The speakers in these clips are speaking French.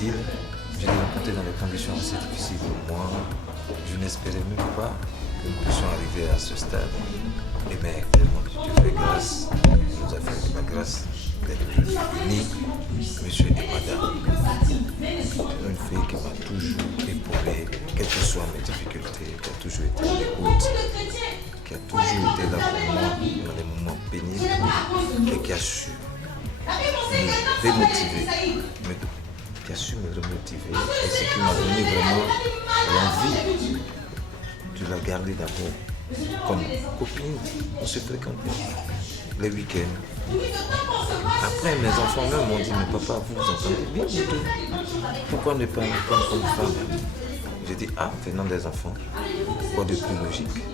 difficile. J'ai rencontré dans des conditions assez difficiles pour moi. Je n'espérais même pas que nous puissions arriver à ce stade. Et bien, tellement Dieu fait grâce, il nous a fait la grâce d'être unis, monsieur et madame. Une fille qui m'a toujours épaulé, quelles que soient mes difficultés, qui a toujours été à l'écoute, qui a toujours été là pour moi dans les moments pénibles et qui a su me démotiver, qui a su me remotiver. Et ce qui m'a donné vraiment l'envie de la garder d'abord comme copine. On se fréquentait les week-ends. Après, mes enfants même m'ont dit, mais papa, vous entendez bien vous deux. Pourquoi ne pas me prendre comme femme? J'ai dit, venant des enfants, quoi de plus logique?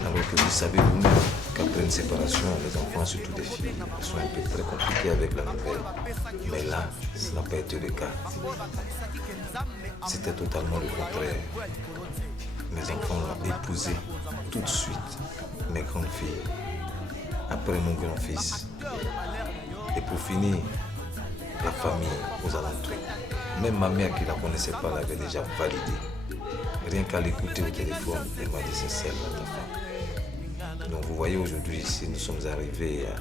Alors que vous savez vous-même qu'après une séparation, les enfants, surtout des filles, sont un peu très compliqués avec la nouvelle. Mais là, ça n'a pas été le cas. C'était totalement le contraire. Mes enfants l'ont épousé tout de suite, mes grandes filles, après mon grand-fils. Et pour finir, la famille aux alentours. Même ma mère qui ne la connaissait pas l'avait déjà validé. Rien qu'à l'écouter au téléphone, elle m'a dit c'est celle-là ta femme. Donc vous voyez aujourd'hui ici, nous sommes arrivés à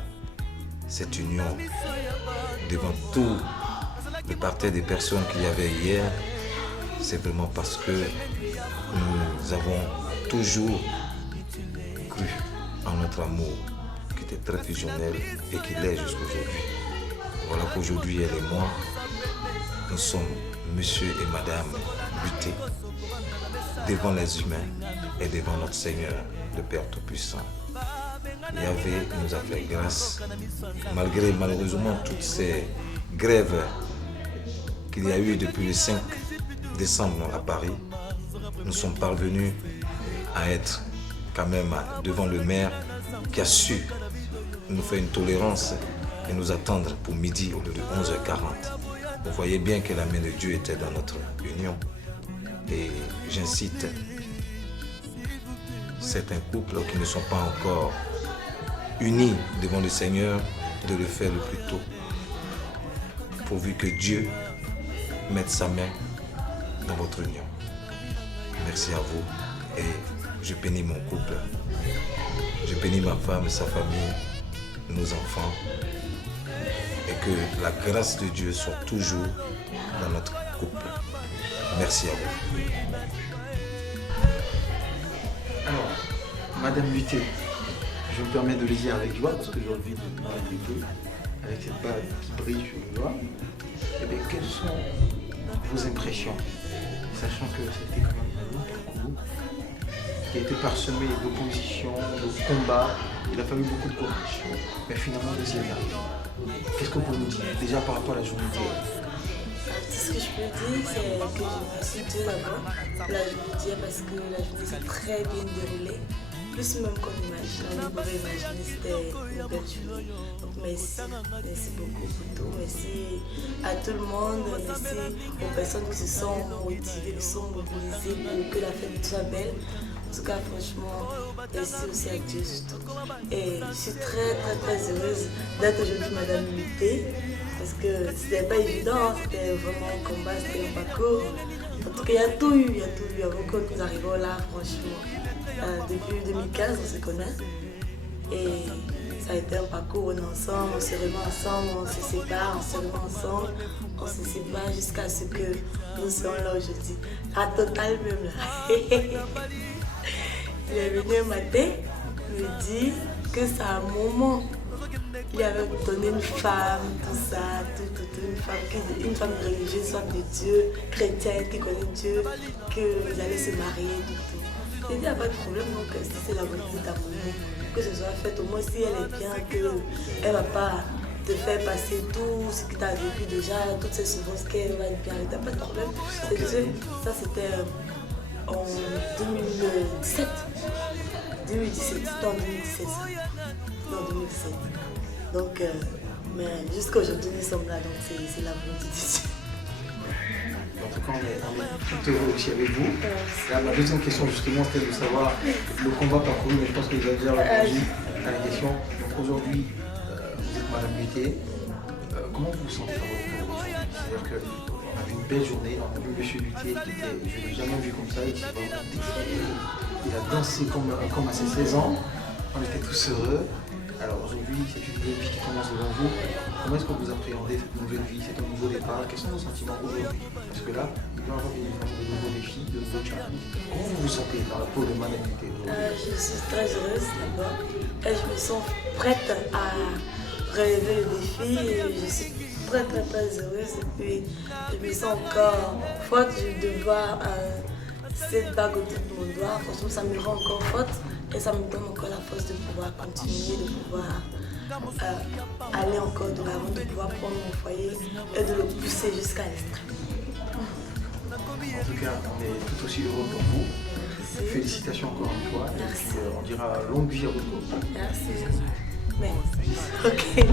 cette union devant tout le parterre des personnes qu'il y avait hier. C'est vraiment parce que nous avons toujours cru en notre amour qui était très fusionnel et qui l'est jusqu'aujourd'hui. Voilà qu'aujourd'hui, elle et moi, nous sommes monsieur et madame Buté devant les humains et devant notre Seigneur, le Père Tout-Puissant. Yahvé nous a fait grâce, malgré malheureusement toutes ces grèves qu'il y a eu depuis le 5 décembre à Paris. Nous sommes parvenus à être quand même devant le maire qui a su nous faire une tolérance et nous attendre pour midi au lieu de 11h40. Vous voyez bien que la main de Dieu était dans notre union. Et j'incite certains couples qui ne sont pas encore unis devant le Seigneur de le faire le plus tôt, pourvu que Dieu mette sa main dans votre union. Merci à vous et je bénis mon couple. Je bénis ma femme, sa famille, nos enfants et que la grâce de Dieu soit toujours dans notre couple. Merci à vous. Alors, Madame Buté, je me permets de le dire avec joie parce que j'ai envie de Madame Buté, avec cette bague qui brille sur le doigt. Eh bien, quelles sont vos impressions, sachant que c'était quand même un long parcours qui a été parsemé d'opposition, de combats, il a fallu beaucoup de courage. Mais finalement, deuxième là. Qu'est-ce que vous pouvez nous dire déjà par rapport à la journée d'hier? Tout ce que je peux dire, c'est que je remercie Dieu d'abord pour la journée d'hier parce que la journée s'est très bien déroulée. Plus même qu'on imagine, on pouvait imaginer c'était une belle journée. Donc merci beaucoup pour tout. Merci à tout le monde, merci aux personnes qui se sont motivées, qui se sont mobilisées pour que la fête soit belle. En tout cas, franchement, merci aussi à Dieu surtout. Et je suis très heureuse d'être aujourd'hui Madame Buté. Parce que c'était pas évident, c'était vraiment un combat, c'était un parcours. En tout cas, il y a tout eu avant que nous arrivions là, franchement. Depuis 2015, on se connaît. Et ça a été un parcours, on est ensemble, on se remet ensemble, on se sépare, on se remet ensemble, on se sépare jusqu'à ce que nous soyons là aujourd'hui. La totale même là. Il est venu un matin me dire que c'est un moment. Il avait donné une femme, tout ça, une femme religieuse, une femme de Dieu, chrétienne, qui connaît Dieu, qu'ils allaient se marier, tout. J'ai dit, il n'y a pas de problème, donc si c'est la volonté d'amour, que ce soit fait, au moins si elle est bien, qu'elle ne va pas te faire passer tout ce qui t'a vécu déjà, toutes ces souffrances qu'elle va être bien, il n'y a pas de problème. Ça c'était en 2017. 2017, c'était en 2017 ça. Non, 2017. Donc, mais jusqu'à aujourd'hui, nous sommes là, donc c'est la volonté de Dieu. En tout cas, on est tout heureux aussi avec vous. Là, ma deuxième question, justement, c'était de savoir le combat parcouru, mais je pense que vous avez déjà répondu à la question. Donc aujourd'hui, vous êtes Madame Buté, Comment vous vous sentez dans votre bureau aujourd'hui? C'est-à-dire qu'on a vu une belle journée, on a vu M. Luthier qui était, je ne l'ai jamais vu comme ça, il s'est vraiment défilé, il a dansé comme à ses 16 ans, on était tous heureux. Alors aujourd'hui, c'est une nouvelle vie qui commence devant vous. Comment est-ce que vous appréhendez cette nouvelle vie, c'est un nouveau départ? Quels sont vos sentiments aujourd'hui? Parce que là, il doit y avoir de nouveaux défis, de nouveaux challenges. Comment vous vous sentez dans la peau de Madame Luthier aujourd'hui? Je suis très heureuse d'abord et je me sens prête à relever le défi et je suis très heureuse et puis je me sens encore forte de voir cette bague autour de mon doigt. Franchement, ça me rend encore forte et ça me donne encore la force de pouvoir continuer, de pouvoir aller encore de l'avant, de pouvoir prendre mon foyer et de le pousser jusqu'à l'extrême. En tout cas, on est tout aussi heureux pour vous. Merci. Félicitations encore une fois. Merci. Et puis, on dira longue vie à votre couple. Merci. Merci. Ok.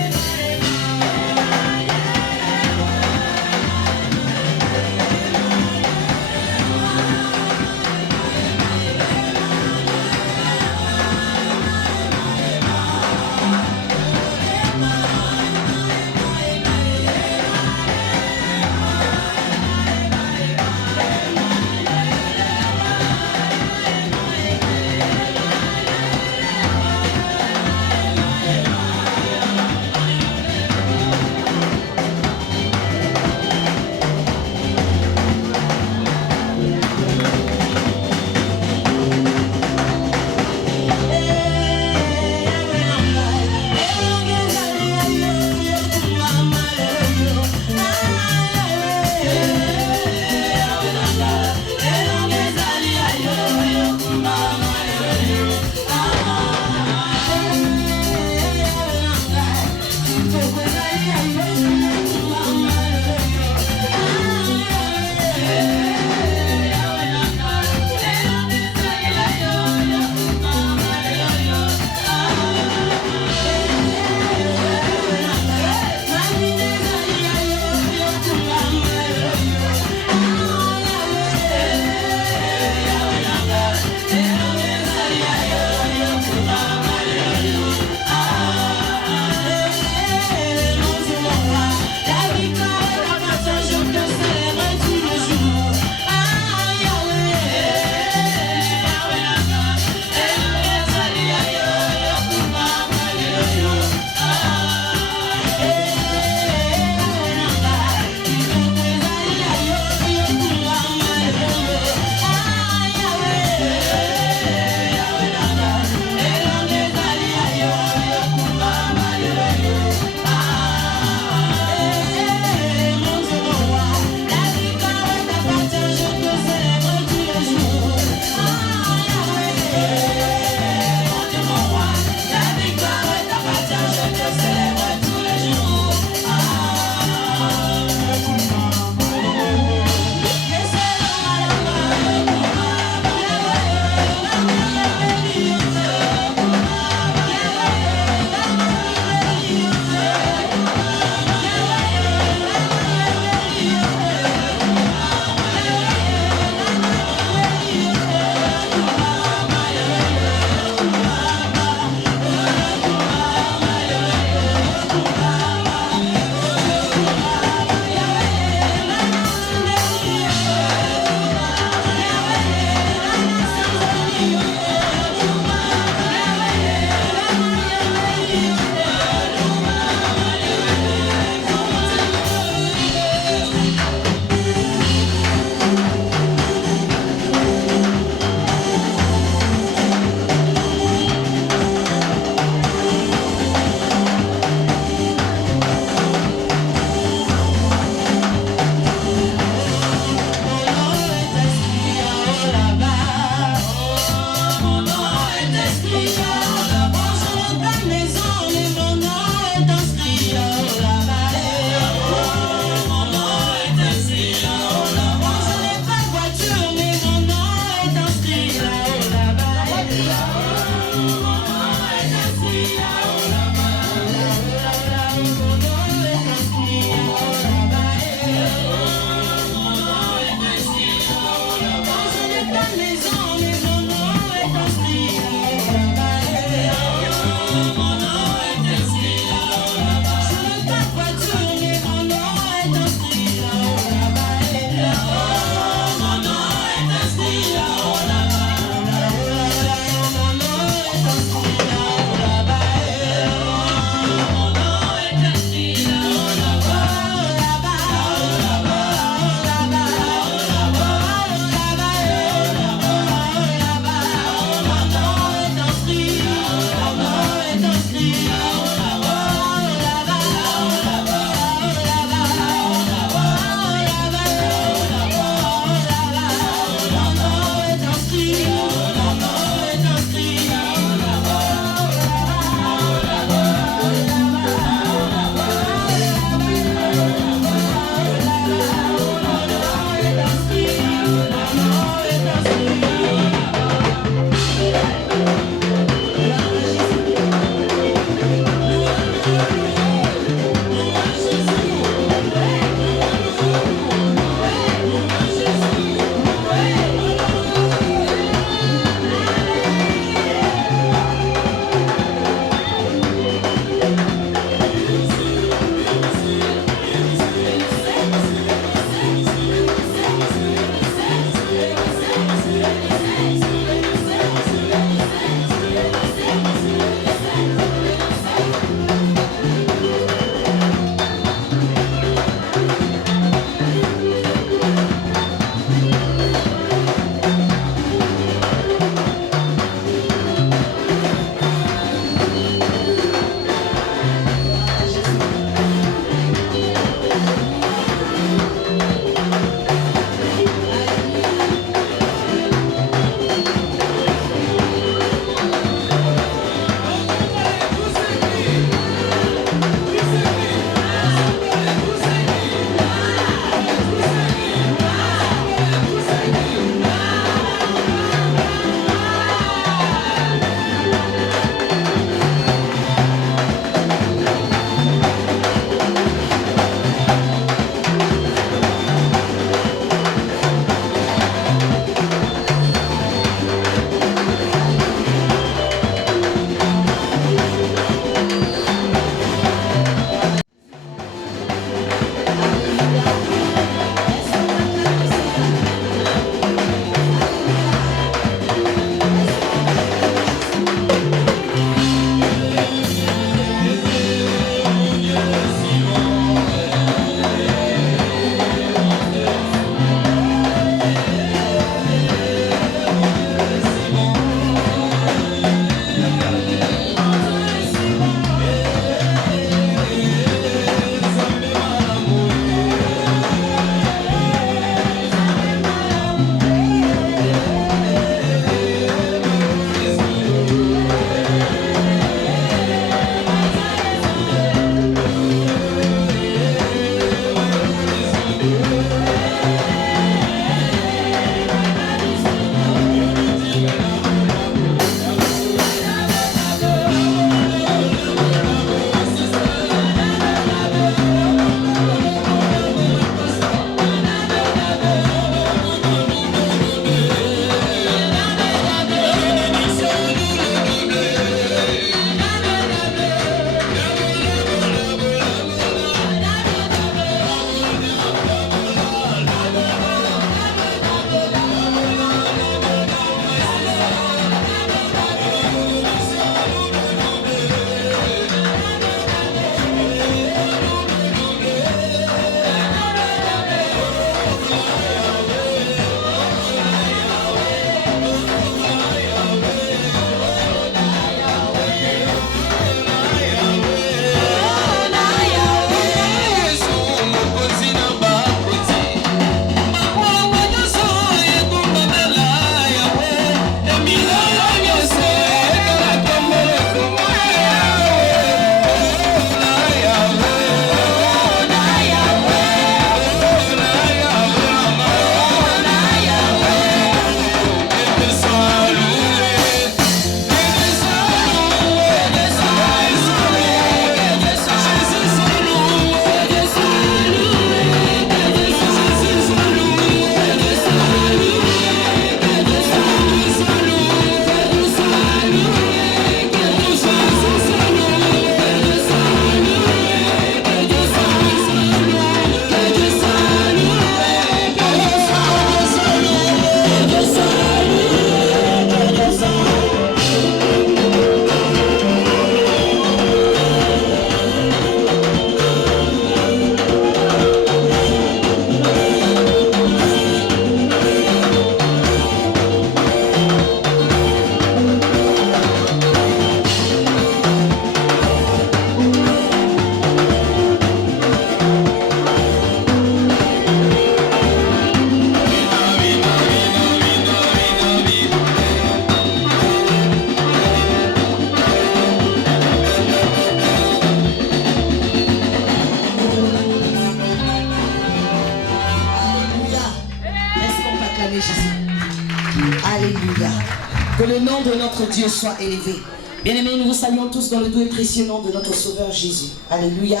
le nom de notre Dieu soit élevé. Bien-aimés, nous vous saluons tous dans le doux et précieux nom de notre Sauveur Jésus. Alléluia.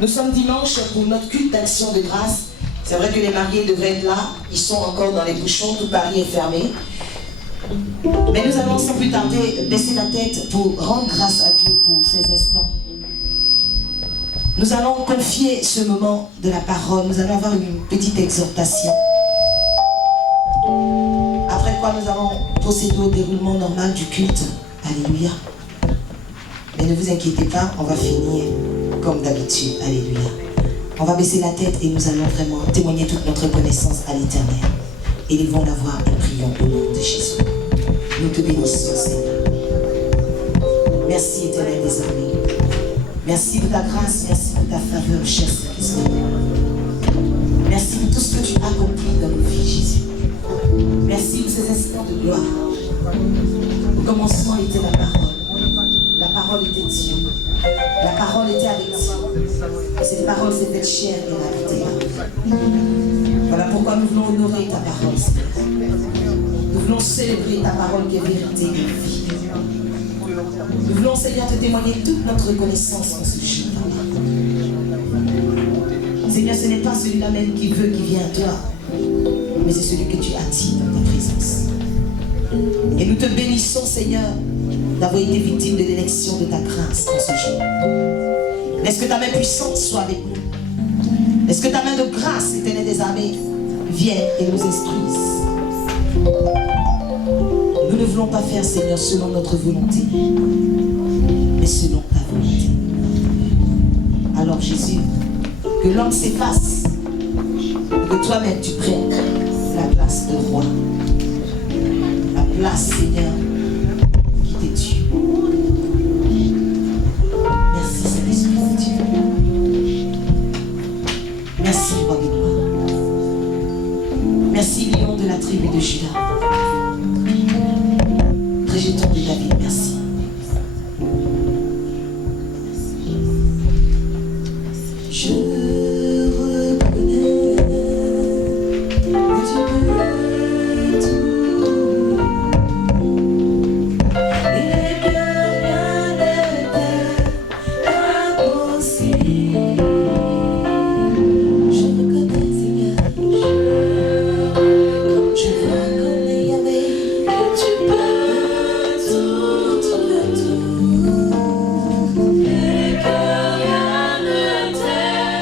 Nous sommes dimanche pour notre culte d'action de grâce. C'est vrai que les mariés devraient être là. Ils sont encore dans les bouchons. Tout Paris est fermé. Mais nous allons sans plus tarder baisser la tête pour rendre grâce à Dieu pour ces instants. Nous allons confier ce moment de la parole. Nous allons avoir une petite exhortation. Après quoi nous allons procéder au déroulement normal du culte. Alléluia. Mais ne vous inquiétez pas, on va finir comme d'habitude. Alléluia. On va baisser la tête et nous allons vraiment témoigner toute notre reconnaissance à l'Éternel. Élevons la voix et prions au nom de Jésus. Nous te bénissons, Seigneur. Merci, Éternel des armées. Merci de ta grâce, merci de ta faveur, cher Saint-Christ. Merci de tout ce que tu as accompli dans nos vies, Jésus. Merci de ces instants de gloire. Au commencement était la parole. La parole était Dieu. La parole était avec Dieu. Et cette parole s'est faite chair et habité là. Voilà pourquoi nous voulons honorer ta parole, Seigneur. Nous voulons célébrer ta parole qui est vérité et vie. Nous voulons, Seigneur, te témoigner toute notre reconnaissance en ce jour. Seigneur, ce n'est pas celui-là même qui veut, qui vient à toi, mais c'est celui que tu attires dans ta présence. Et nous te bénissons, Seigneur, d'avoir été victime de l'élection de ta grâce en ce jour. Laisse que ta main puissante soit avec nous. Laisse que ta main de grâce, Éternel des armées, vienne et nous instruise. Nous ne voulons pas faire, Seigneur, selon notre volonté, mais selon ta volonté. Alors, Jésus, que l'homme s'efface et que toi-même tu prennes la place de roi. La place, Seigneur, qui t'est due. Merci, Saint-Esprit de Dieu. Merci, roi des gloires. Merci, lion de la tribu de Juda. Régéton de David, merci. Je reconnais que tu peux tout et que rien n'est impossible. Je reconnais, Seigneur, je reconnais, Yahvé, que tu peux tout, tu peux tout et que rien ne t'est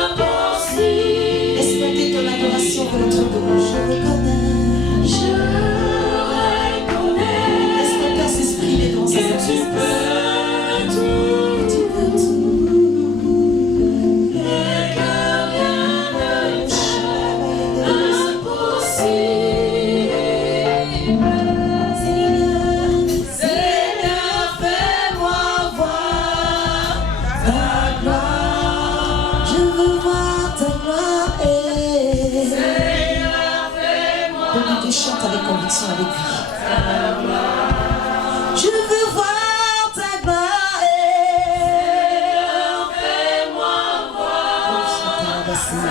impossible. Laisse monter ton adoration pour notre Dieu. Je reconnais. Laisse ton cœur s'exprimer devant sa présence. Tu peux tout et que rien ne t'est impossible. Seigneur, fais-moi voir ta gloire. Je veux voir ta gloire. Seigneur, fais-moi voir. Tu chantes avec conviction, avec vie. Je veux voir ta gloire. Seigneur, fais-moi voir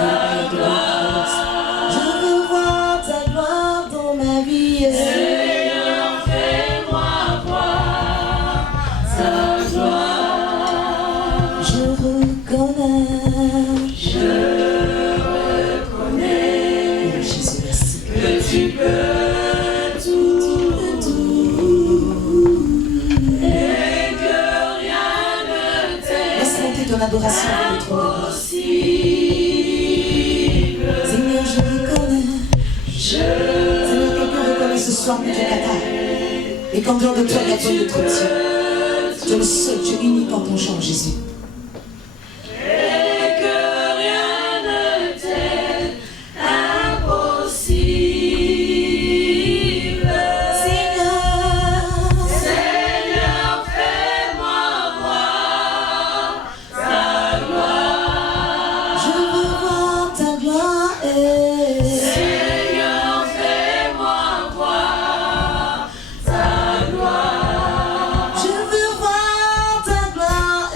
ta gloire. Je veux voir ta gloire dans ma vie. Seigneur, fais-moi voir ta gloire. Je reconnais. Oh, Jésus, merci. Que tu peux tout et que rien ne t'est. Laisse monter ton adoration pour le trône de grâce. Seigneur, je reconnais. Seigneur, quelqu'un reconnaît ce soir que tu es Qatar. Et qu'en dehors de toi, il y a Dieu d'autre Dieu. Tu es le seul Dieu unique en ton genre, Jésus. Et que rien ne t'est impossible. Seigneur, fais-moi voir ta gloire. Je veux voir ta gloire. Seigneur, fais-moi voir ta gloire. Je veux voir ta gloire.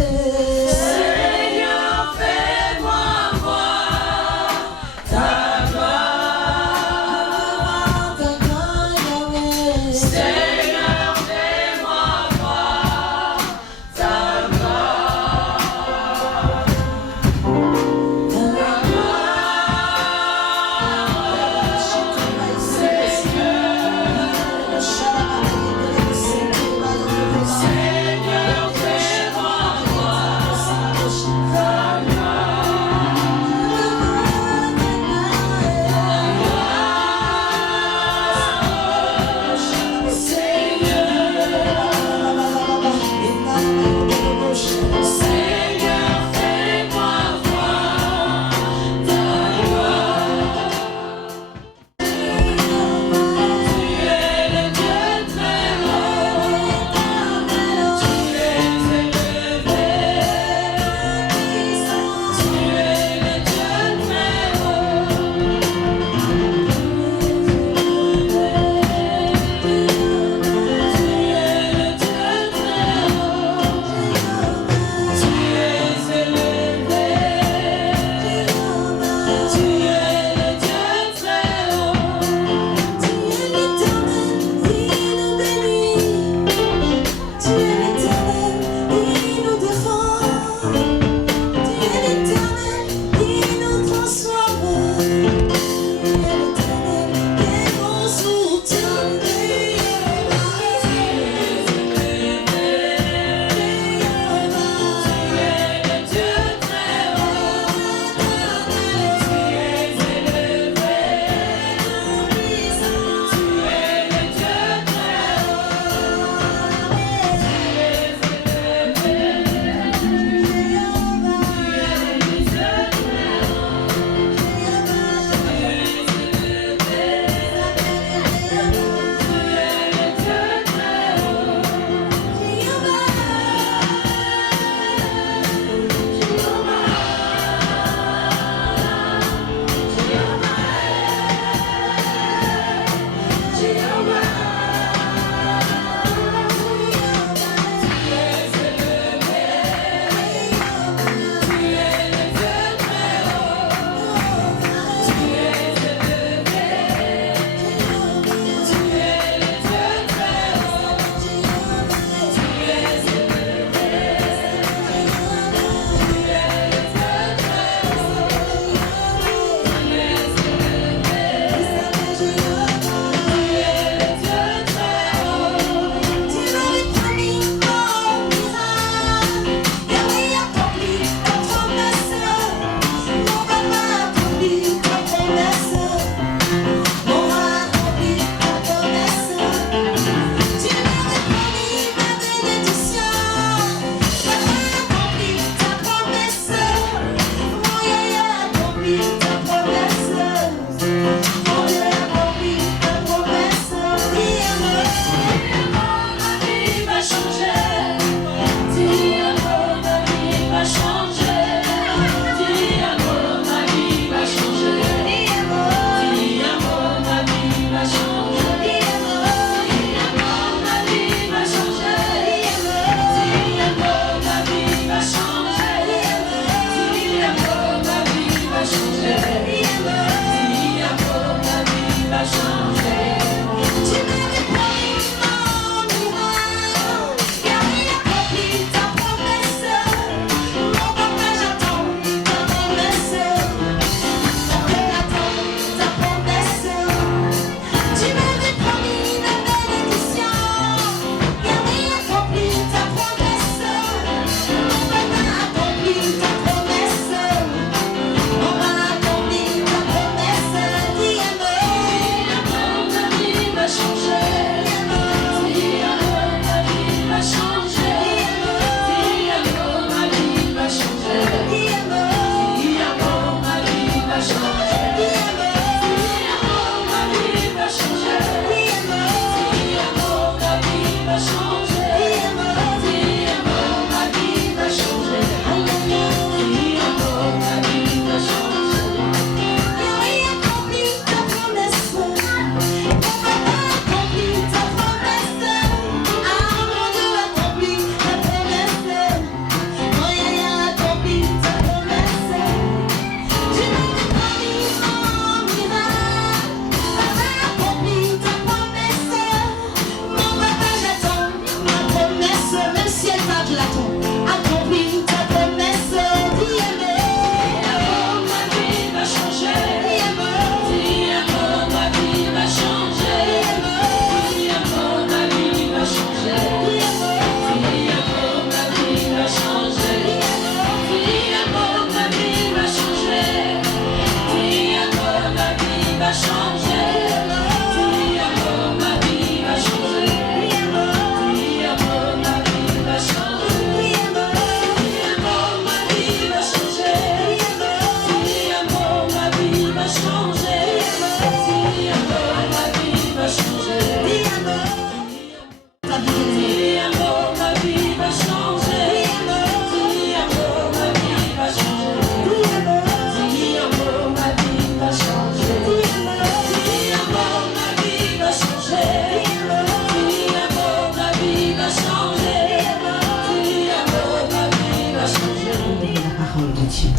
Dieu.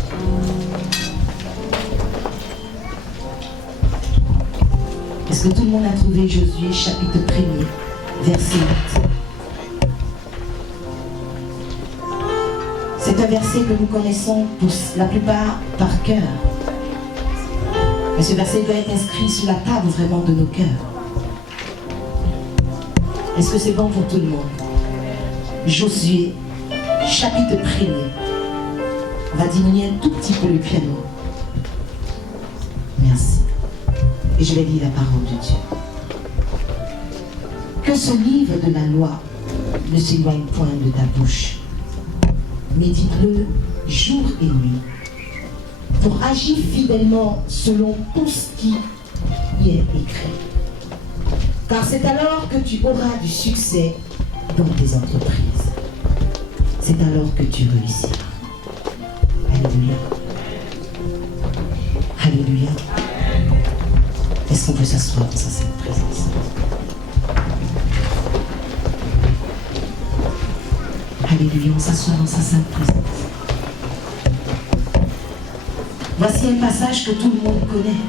Est-ce que tout le monde a trouvé Josué chapitre 1er, verset 8? C'est un verset que nous connaissons tous, la plupart par cœur. Mais ce verset doit être inscrit sur la table vraiment de nos cœurs. Est-ce que c'est bon pour tout le monde? Josué, chapitre 1er. On va diminuer un tout petit peu le piano. Merci. Et je vais lire la parole de Dieu. Que ce livre de la loi ne s'éloigne point de ta bouche. Médite-le jour et nuit, pour agir fidèlement selon tout ce qui y est écrit. Car c'est alors que tu auras du succès dans tes entreprises. C'est alors que tu réussiras. Alléluia. Alléluia. Est-ce qu'on peut s'asseoir dans sa sainte présence? Alléluia, on s'assoit dans sa sainte présence. Voici un passage que tout le monde connaît.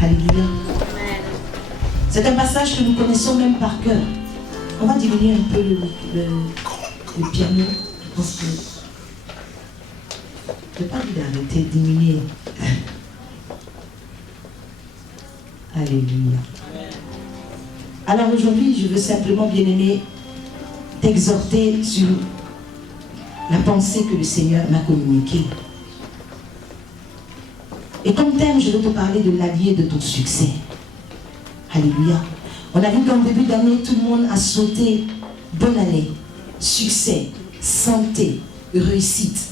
Alléluia. C'est un passage que nous connaissons même par cœur. On va diminuer un peu le piano. Je pense que... Je ne vais pas lui d'arrêter, diminuer. Alléluia. Alors aujourd'hui, je veux simplement, bien-aimé, t'exhorter sur la pensée que le Seigneur m'a communiquée. Et comme thème, je veux te parler de l'allié de ton succès. Alléluia. On a vu qu'en début d'année, tout le monde a sauté bonne année, succès, santé, réussite.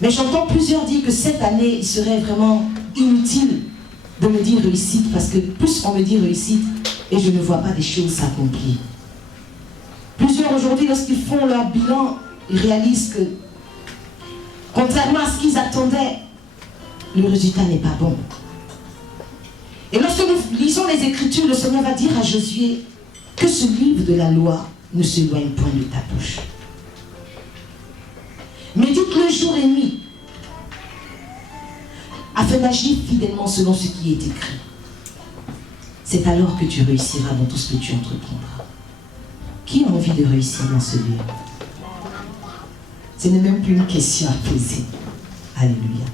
Mais j'entends plusieurs dire que cette année, il serait vraiment inutile de me dire réussite, parce que plus on me dit réussite, et je ne vois pas des choses s'accomplir. Plusieurs aujourd'hui, lorsqu'ils font leur bilan, ils réalisent que, contrairement à ce qu'ils attendaient, le résultat n'est pas bon. Et lorsque nous lisons les Écritures, le Seigneur va dire à Josué que ce livre de la loi ne s'éloigne point de ta bouche. Médite-le jour et nuit, afin d'agir fidèlement selon ce qui est écrit. C'est alors que tu réussiras dans tout ce que tu entreprendras. Qui a envie de réussir dans ce lieu? Ce n'est même plus une question à poser. Alléluia.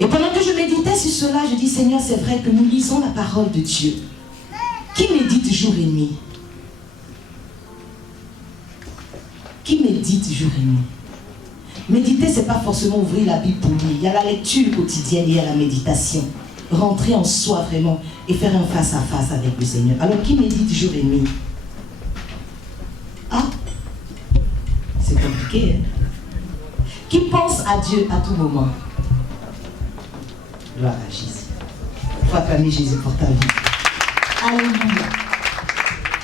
Et pendant que je méditais sur cela, je dis, Seigneur, c'est vrai que nous lisons la parole de Dieu. Qui médite jour et nuit? Qui médite jour et nuit? Méditer, ce n'est pas forcément ouvrir la Bible pour lire. Il y a la lecture quotidienne, il y a la méditation. Rentrer en soi vraiment et faire un face-à-face avec le Seigneur. Alors, qui médite jour et nuit? Ah, c'est compliqué, hein? Qui pense à Dieu à tout moment? Gloire à Jésus. Il faut acclamer Jésus pour ta vie. Alléluia.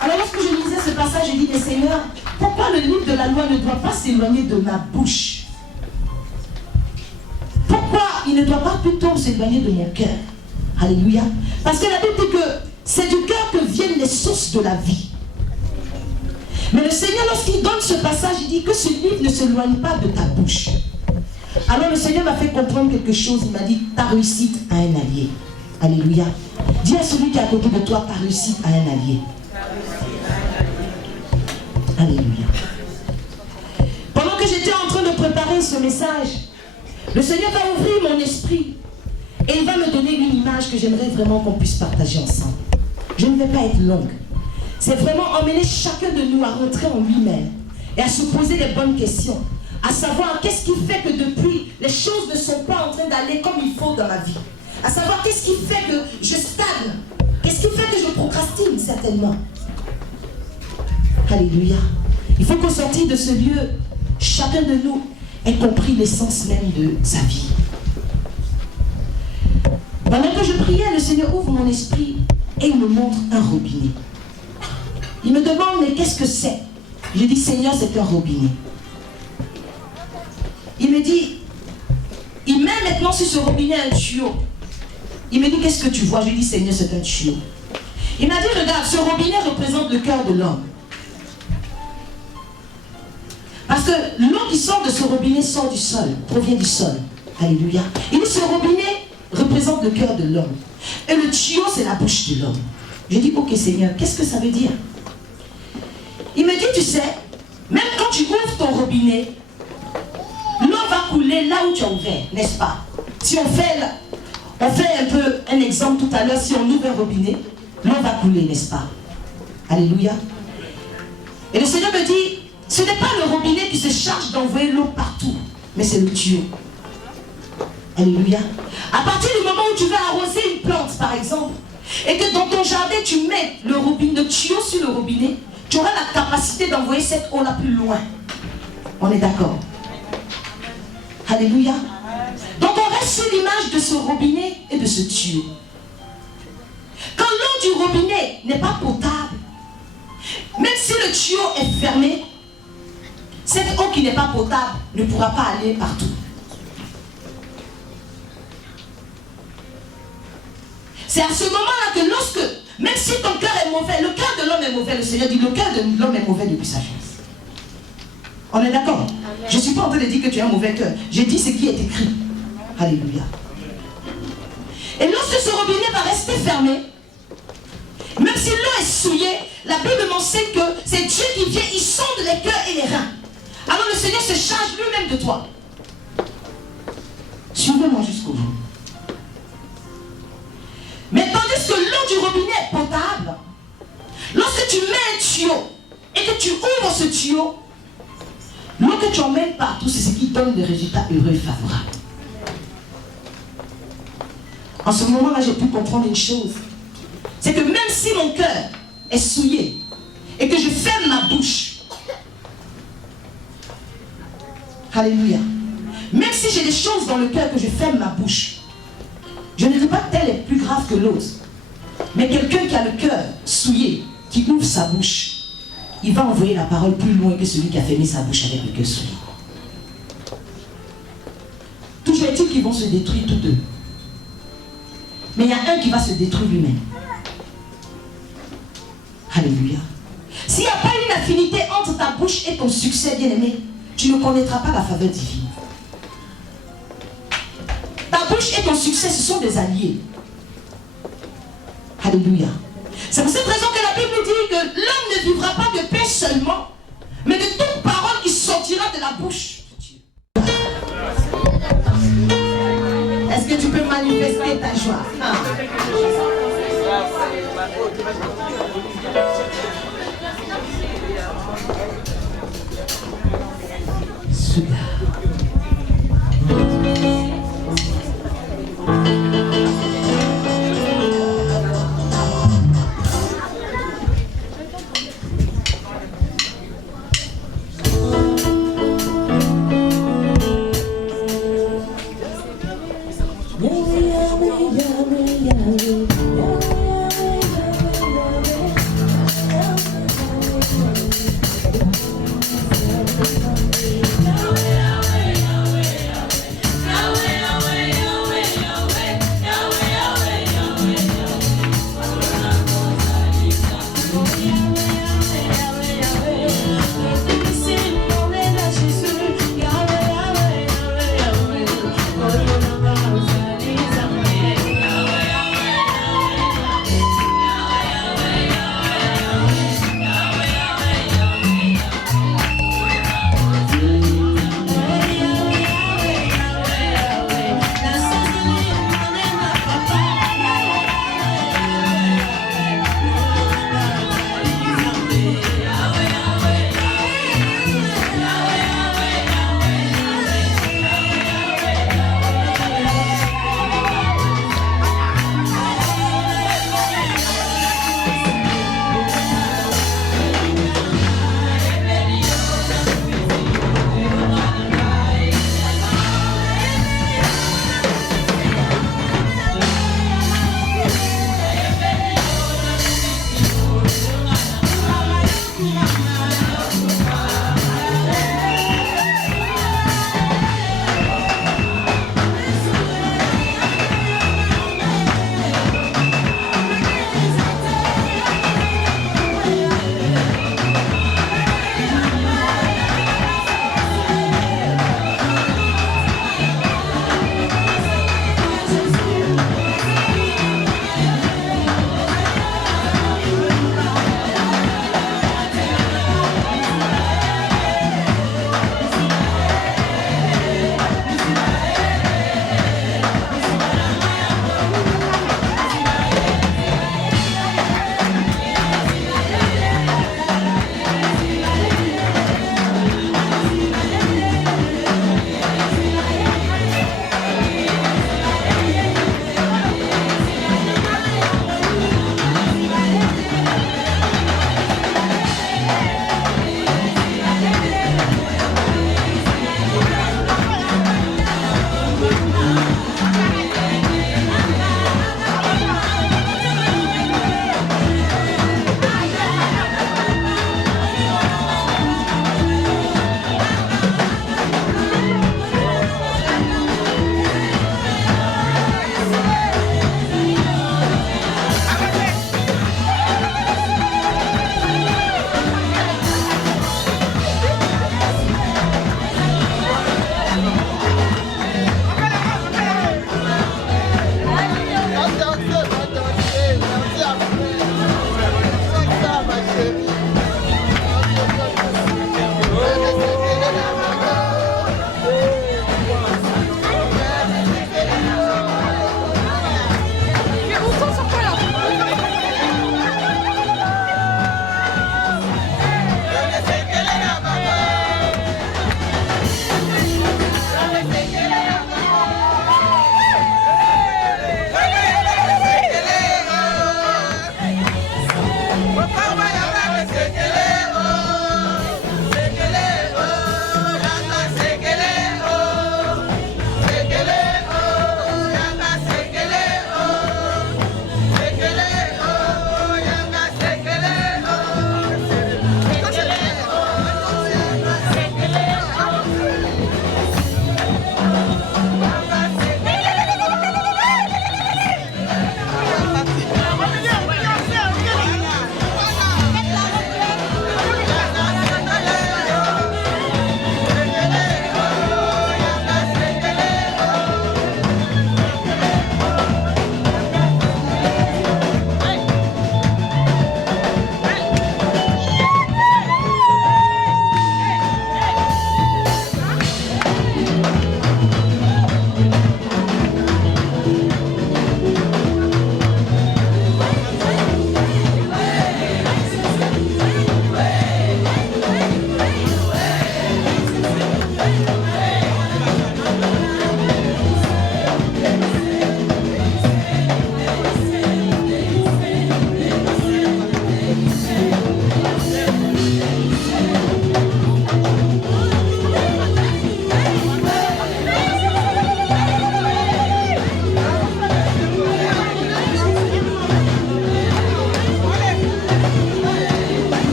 Alors lorsque je lisais ce passage, je dis, mais Seigneur, pourquoi le livre de la loi ne doit pas s'éloigner de ma bouche? Pourquoi il ne doit pas plutôt s'éloigner de mon cœur? Alléluia. Parce que la Bible dit que c'est du cœur que viennent les sources de la vie. Mais le Seigneur, lorsqu'il donne ce passage, il dit que ce livre ne s'éloigne pas de ta bouche. Alors le Seigneur m'a fait comprendre quelque chose. Il m'a dit, ta réussite a un allié. Alléluia. Dis à celui qui est à côté de toi, ta réussite a un allié. Alléluia. Pendant que j'étais en train de préparer ce message, le Seigneur va ouvrir mon esprit et il va me donner une image que j'aimerais vraiment qu'on puisse partager ensemble. Je ne vais pas être longue. C'est vraiment emmener chacun de nous à rentrer en lui-même et à se poser les bonnes questions. À savoir qu'est-ce qui fait que depuis, les choses ne sont pas en train d'aller comme il faut dans ma vie. À savoir qu'est-ce qui fait que je stagne. Qu'est-ce qui fait que je procrastine certainement. Alléluia. Il faut qu'au sortir de ce lieu, chacun de nous ait compris l'essence même de sa vie. Pendant que je priais, le Seigneur ouvre mon esprit et il me montre un robinet. Il me demande, mais qu'est-ce que c'est? Je dis, Seigneur, c'est un robinet. Il me dit, il met maintenant sur ce robinet un tuyau. Il me dit, qu'est-ce que tu vois? Je lui dis, Seigneur, c'est un tuyau. Il m'a dit, regarde, ce robinet représente le cœur de l'homme. Parce Parce que l'eau qui sort de ce robinet sort du sol, provient du sol. Alléluia. Et ce robinet représente le cœur de l'homme. Et le tuyau, c'est la bouche de l'homme. Je dis, ok Seigneur, qu'est-ce que ça veut dire? Il me dit, tu sais, même quand tu ouvres ton robinet, l'eau va couler là où tu as ouvert, n'est-ce pas? Si on fait un peu un exemple tout à l'heure, si on ouvre un robinet, l'eau va couler, n'est-ce pas? Alléluia. Et le Seigneur me dit, ce n'est pas le robinet qui se charge d'envoyer l'eau partout, mais c'est le tuyau. Alléluia. À partir du moment où tu veux arroser une plante, par exemple, et que dans ton jardin, tu mets le robinet, le tuyau sur le robinet, tu auras la capacité d'envoyer cette eau-là plus loin. On est d'accord? Alléluia. Donc on reste sur l'image de ce robinet et de ce tuyau. Quand l'eau du robinet n'est pas potable, même si le tuyau est fermé, cette eau qui n'est pas potable ne pourra pas aller partout. C'est à ce moment-là que lorsque, même si ton cœur est mauvais, le cœur de l'homme est mauvais, le Seigneur dit le cœur de l'homme est mauvais depuis sa jeunesse. On est d'accord? Je ne suis pas en train de dire que tu as un mauvais cœur. J'ai dit ce qui est écrit. Alléluia. Et lorsque ce robinet va rester fermé, même si l'eau est souillée, la Bible m'enseigne que c'est Dieu qui vient, il sonde les cœurs et les reins. Alors le Seigneur se charge lui-même de toi. Suivez-moi jusqu'au bout. Mais tandis que l'eau du robinet est potable, lorsque tu mets un tuyau et que tu ouvres ce tuyau, l'eau que tu emmènes partout, c'est ce qui donne des résultats heureux et favorables. En ce moment-là, j'ai pu comprendre une chose. C'est que même si mon cœur est souillé et que je ferme ma bouche, alléluia, même si j'ai des choses dans le cœur que je ferme ma bouche, je ne dis pas que telle est plus grave que l'autre. Mais quelqu'un qui a le cœur souillé, qui ouvre sa bouche, il va envoyer la parole plus loin que celui qui a fermé sa bouche avec le cœur souillé. Toujours est-il qu'ils vont se détruire tous deux. Mais il y a un qui va se détruire lui-même. Alléluia. S'il n'y a pas une affinité entre ta bouche et ton succès, bien-aimé, tu ne connaîtras pas la faveur divine. Ta bouche et ton succès, ce sont des alliés. Alléluia. C'est pour cette raison que la Bible dit que l'homme ne vivra pas de pain seulement, mais de toute parole qui sortira de la bouche de Dieu. Est-ce que tu peux manifester ta joie? Super. Yeah.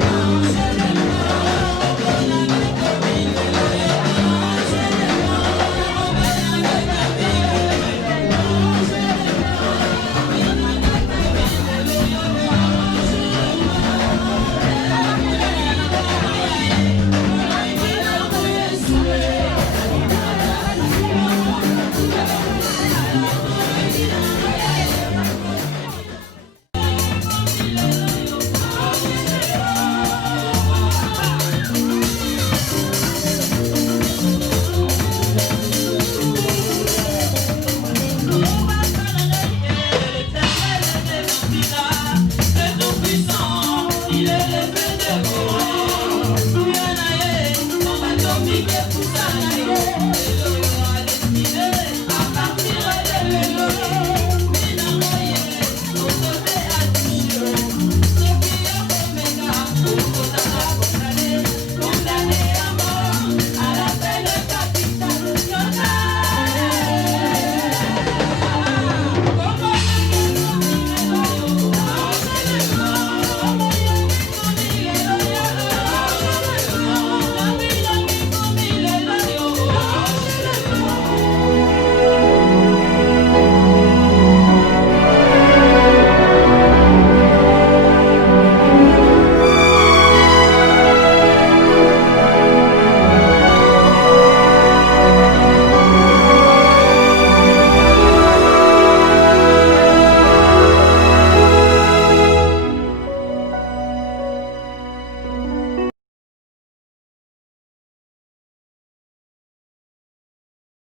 Thank you.